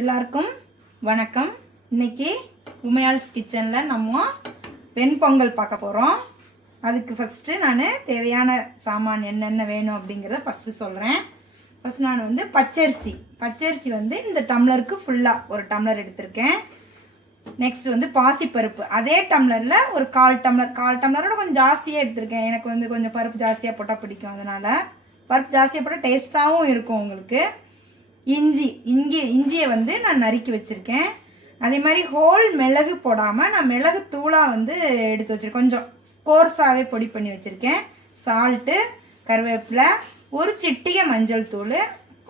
எல்லாருக்கும் வணக்கம். இன்னைக்கு உமையால்ஸ் கிச்சனில் நம்ம வெண்பொங்கல் பார்க்க போகிறோம். அதுக்கு ஃபஸ்ட்டு நான் தேவையான சாமான் என்னென்ன வேணும் அப்படிங்கிறத ஃபஸ்ட்டு சொல்கிறேன். ஃபஸ்ட் நான் வந்து பச்சரிசி வந்து இந்த டம்ளருக்கு ஃபுல்லாக ஒரு டம்ளர் எடுத்திருக்கேன். நெக்ஸ்ட் வந்து பாசிப்பருப்பு அதே டம்ளரில் ஒரு கால் டம்ளரோட கொஞ்சம் ஜாஸ்தியாக எடுத்திருக்கேன். எனக்கு வந்து கொஞ்சம் பருப்பு ஜாஸ்தியாக போட்டால் பிடிக்கும், அதனால் பருப்பு ஜாஸ்தியாக போட்டால் டேஸ்ட்டாகவும் இருக்கும் உங்களுக்கு. இஞ்சியை வந்து நான் நறுக்கி வச்சுருக்கேன். அதே மாதிரி ஹோல் மிளகு போடாமல் நான் மிளகு தூளாக வந்து எடுத்து வச்சுருக்கேன். கொஞ்சம் கோர்ஸாகவே பொடி பண்ணி வச்சுருக்கேன். சால்ட்டு, கருவேப்பிலை, ஒரு சிட்டிகை மஞ்சள் தூள்,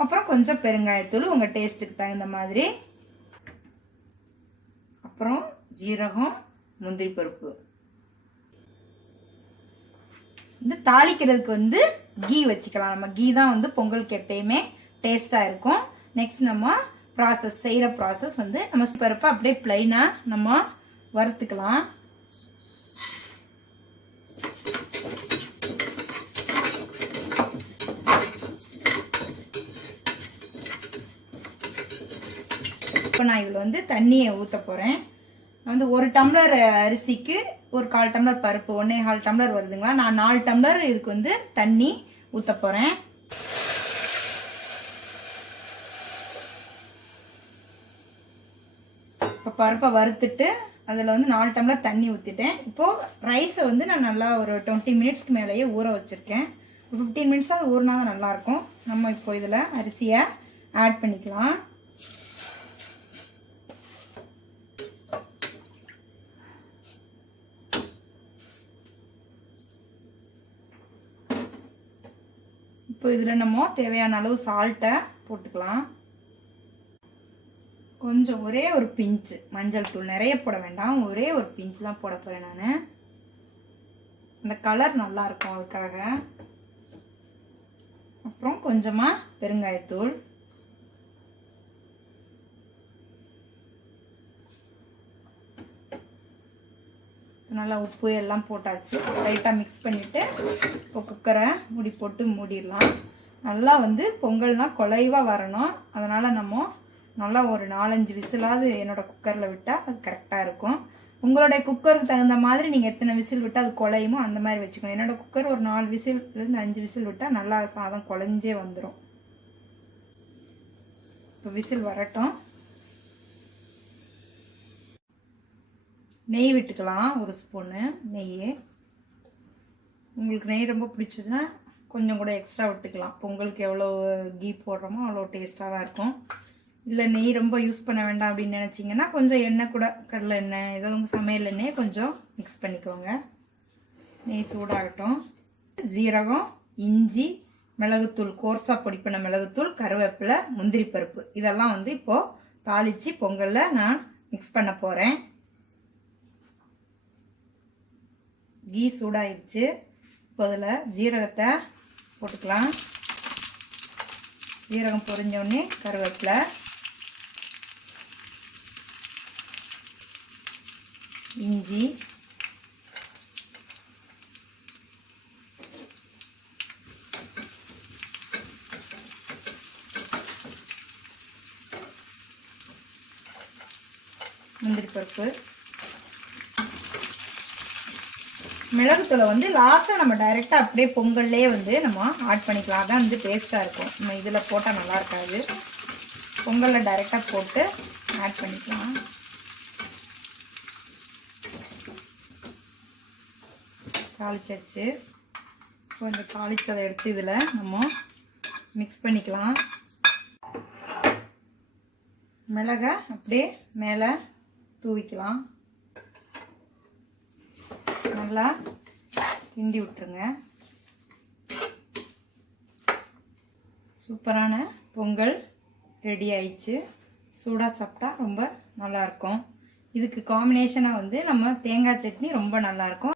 அப்புறம் கொஞ்சம் பெருங்காயத்தூள் உங்கள் டேஸ்ட்டுக்கு தகுந்த மாதிரி, அப்புறம் ஜீரகம், முந்திரி பருப்பு. இந்த தாளிக்கிறதுக்கு வந்து கீ வச்சுக்கலாம். நம்ம கீ தான் வந்து பொங்கலுக்கு எப்பயுமே டேஸ்ட்டாக இருக்கும். நெக்ஸ்ட் நம்ம செய்கிற ப்ராசஸ் வந்து நம்ம பருப்பை அப்படியே பிளைனாக நம்ம வறுத்துக்கலாம். இப்போ நான் இதில் வந்து தண்ணியை ஊற்ற போகிறேன். நான் வந்து ஒரு டம்ளர் அரிசிக்கு ஒரு 1/4 டம்ளர் பருப்பு, 1.25 டம்ளர் வருதுங்களா. நான் 4 டம்ளர் இதுக்கு வந்து தண்ணி ஊற்ற போகிறேன். இப்போ பருப்பை வறுத்துட்டு அதில் வந்து 4 டம்ளர் தண்ணி ஊற்றிட்டேன். இப்போது ரைஸை வந்து நான் நல்லா ஒரு 20 மினிட்ஸ்க்கு மேலேயே ஊற வச்சுருக்கேன். 15 மினிட்ஸாக ஊறினா தான் நல்லாயிருக்கும். நம்ம இப்போ இதில் அரிசியை ஆட் பண்ணிக்கலாம். இப்போ இதில் நம்ம தேவையான அளவு சால்ட்டை போட்டுக்கலாம். கொஞ்சம் ஒரே ஒரு பிஞ்சு மஞ்சள் தூள், நிறைய போட வேண்டாம், ஒரே ஒரு பிஞ்சு தான் போட போகிறேன் நான். அந்த கலர் நல்லா இருக்கும் அதுக்காக. அப்புறம் கொஞ்சமாக பெருங்காயத்தூள், நல்லா உப்பு எல்லாம் போட்டாச்சு. லைட்டாக மிக்ஸ் பண்ணிவிட்டு இப்போ குக்கரை மூடி போட்டு மூடிடலாம். நல்லா வந்து பொங்கல்னால் குலைவாக வரணும். அதனால் நம்ம நல்லா ஒரு 4-5 விசிலாவது என்னோடய குக்கரில் விட்டால் அது கரெக்டாக இருக்கும். உங்களுடைய குக்கருக்கு தகுந்த மாதிரி நீங்கள் எத்தனை விசில் விட்டால் அது குலையுமோ அந்த மாதிரி வச்சுக்கோங்க. என்னோடய குக்கர் ஒரு 4 விசில்லேருந்து 5 விசில் விட்டால் நல்லா சாதம் குலைஞ்சே வந்துடும். இப்போ விசில் வரட்டும். நெய் விட்டுக்கலாம், ஒரு ஸ்பூனு நெய். உங்களுக்கு நெய் ரொம்ப பிடிச்சதுன்னா கொஞ்சம் கூட எக்ஸ்ட்ரா விட்டுக்கலாம். பொங்கலுக்கு எவ்வளோ கீ போடுறோமோ அவ்வளோ டேஸ்ட்டாக தான் இருக்கும். இல்லை நெய் ரொம்ப யூஸ் பண்ண வேண்டாம் அப்படின்னு நினச்சிங்கன்னா கொஞ்சம் எண்ணெய் கூட, கடலை எண்ணெய், ஏதாவது உங்கள் சமையல் எண்ணெயை கொஞ்சம் மிக்ஸ் பண்ணிக்கோங்க. நெய் சூடாகட்டும். ஜீரகம், இஞ்சி, மிளகுத்தூள், கோர்ஸாக பொடி பண்ண மிளகுத்தூள், கருவேப்பிலை, முந்திரி பருப்பு இதெல்லாம் வந்து இப்போது தாளித்து பொங்கலில் நான் மிக்ஸ் பண்ண போகிறேன். கீ சூடாகிடுச்சு. இப்போ அதில் ஜீரகத்தை போட்டுக்கலாம். ஜீரகம் பொரிஞ்சோடனே கருவேப்பிலை, இஞ்சி, முந்திரி பருப்பு, மிளகுத்தூளை வந்து லாஸ்ட்டாக நம்ம டைரெக்டாக அப்படியே பொங்கல்லே வந்து நம்ம ஆட் பண்ணிக்கலாம். அதான் வந்து டேஸ்ட்டாக இருக்கும். நம்ம இதில் போட்டால் நல்லா இருக்காது. பொங்கலில் டைரெக்டாக போட்டு ஆட் பண்ணிக்கலாம். தாளிச்சாச்சு. இப்போ இந்த தாளிச்சதை எடுத்து இதில் நம்ம மிக்ஸ் பண்ணிக்கலாம். மிளகை அப்படியே மேலே தூவிக்கலாம். நல்லா கிண்டி விட்டுருங்க. சூப்பரான பொங்கல் ரெடி ஆயிடுச்சு. சூடாக சாப்பிட்டா ரொம்ப நல்லாயிருக்கும். இதுக்கு காம்பினேஷனாக வந்து நம்ம தேங்காய் சட்னி ரொம்ப நல்லாயிருக்கும்.